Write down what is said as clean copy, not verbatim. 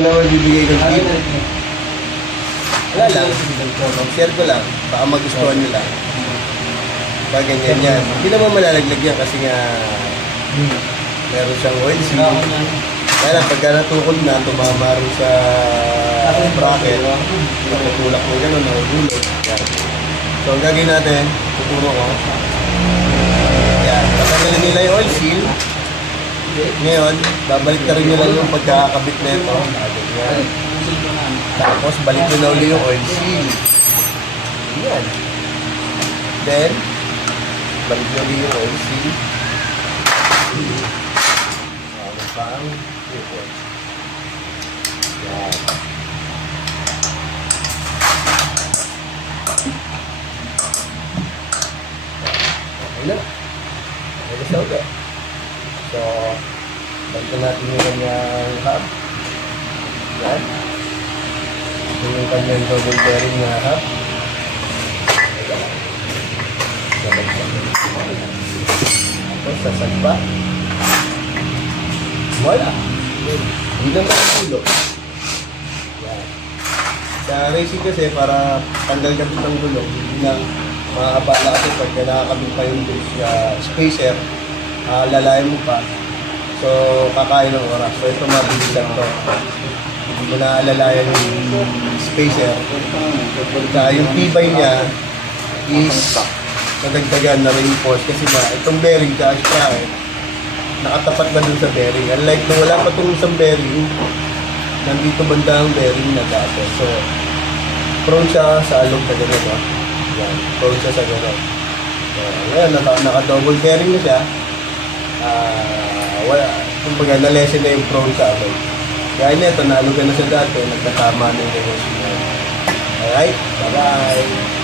Ano naman bibigay ng tip? Wala lang. Share ko lang. Baka magustuhan nila. Baka ganyan yan. Hindi naman malalaglag yan kasi nga meron siyang oil seal. Kaya lang, pagka natukod na, tumamaro sa bracket, natutulak mo gano'n, nakagulog. Yan. So, ang gagawin natin, tuturo ko. Yan. Tatanggalin nila yung oil seal. Ngayon, babalik na rin nila yung pagkakabit na ito. Yan. Tapos, balik nyo na uli yung oil seal. Yan. Then, balik nyo uli yung oil seal. Pang report. Yan. Okay na. Okay na ulit. So, balikan natin yung kanyang hub. Yan. Ito yung kanyang double bearing na hub. Tapos, sasagba. Wala. Hindi lang ulo. Yan. Sa racing kasi, para tanggal-kapit ng gulong, hindi na makakabala kasi pagka nakakabit pa yung spacer, lalayan mo pa. So, kakain ng oras. So, ito mabilisan to. Hindi mo na alalayan yung spacer. Kaya yung tibay niya is nadagdagan na reinforce kasi na itong bearing ka nakatapat na dun sa bearing. Unlike nung wala pa itong isang bearing, nandito banda ang bearing na dati. So, prone siya sa alog na gano'n. No? Yan, prone siya sa gano'n. So, ngayon, naka-double bearing na siya. Kumbaga, na-lessen na yung prone sa alog. Kaya nito, naalogan na siya dati, nagkatama na yung reverse niya. Alright, bye-bye!